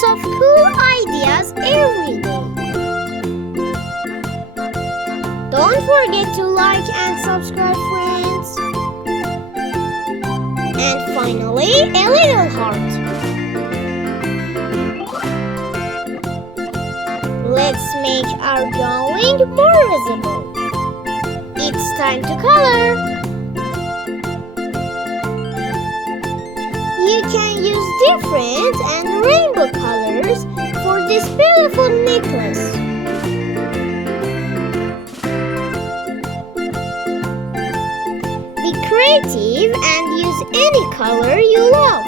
lots of cool ideas every day. Don't forget to like and subscribe, friends. And finally, a little heart. Let's make our drawing more visible. It's time to color. You can use different and rainbow colors for this beautiful necklace. Be creative and use any color you love.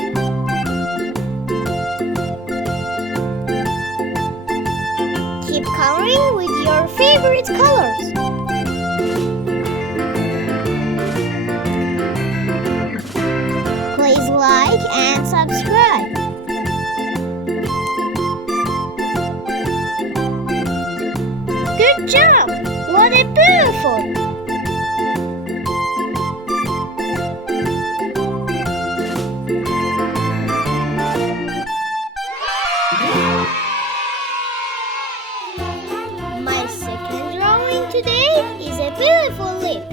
Keep coloring with your favorite colors. Please like and subscribe. Good job! What a beautiful! My second drawing today is a beautiful lip.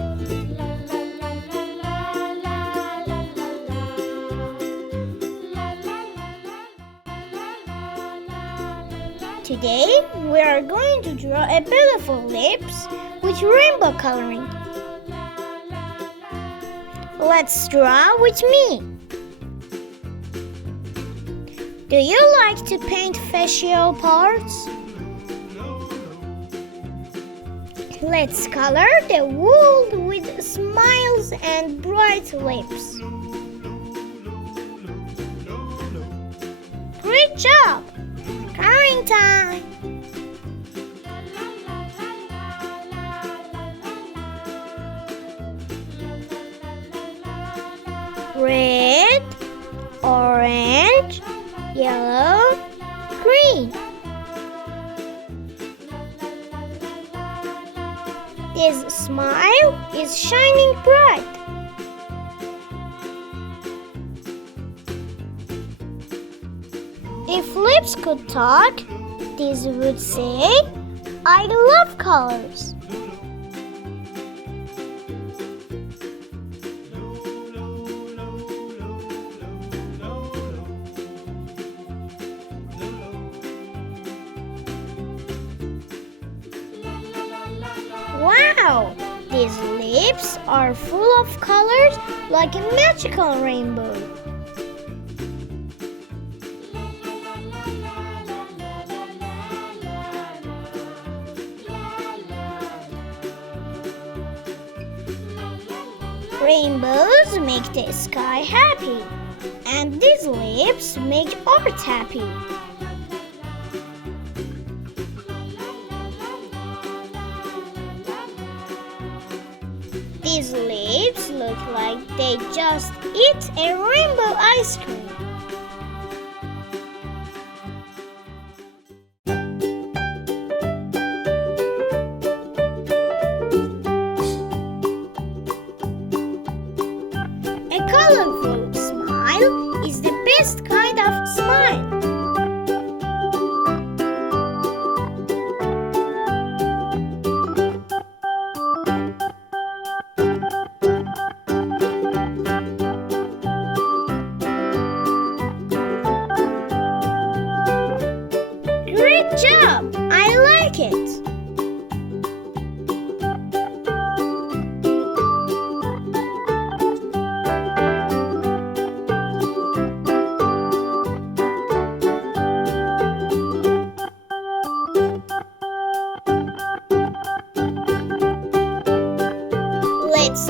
Today we are going to draw a beautiful lips with rainbow coloring. Let's draw with me. Do you like to paint facial parts? Let's color the world with smiles and bright lips. Great job! Coloring time! Red, orange, yellow, green. This smile is shining bright. If lips could talk, these would say, I love colors. Wow! These lips are full of colors like a magical rainbow. Rainbows make the sky happy, and these lips make art happy. These lips look like they just eat a rainbow ice cream. A colorful smile is the best kind of smile. Great job! I like it! Let's